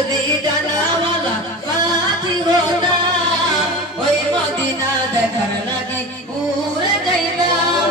যদি ডানাওয়ালা পাখি হতাম ওই মদিনা দেখার লাগি উড়ে যাইতাম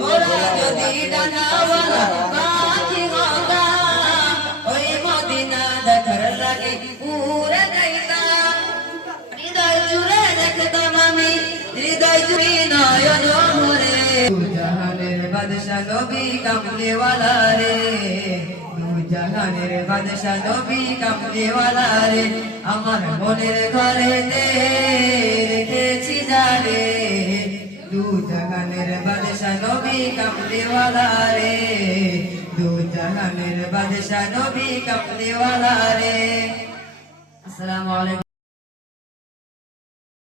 মোরা যদি ডানাওয়ালা পাখি হতাম ওই মদিনা দেখার লাগি উড়ে যাইতাম হৃদয় জুড়ে দেখতাম আমি, হৃদয় জুড়ে নয়ন ভরে। জাহানের রে। জাহানের বাদশা নবী কামলেওয়ালা রে আমার মনের ঘরেতে রেখেছি যারে দু জাহানের বাদশা নবী কামলেওয়ালা রে দু জাহানের বাদশা নবী কামলেওয়ালা রে আসসালামু আলাইকুম।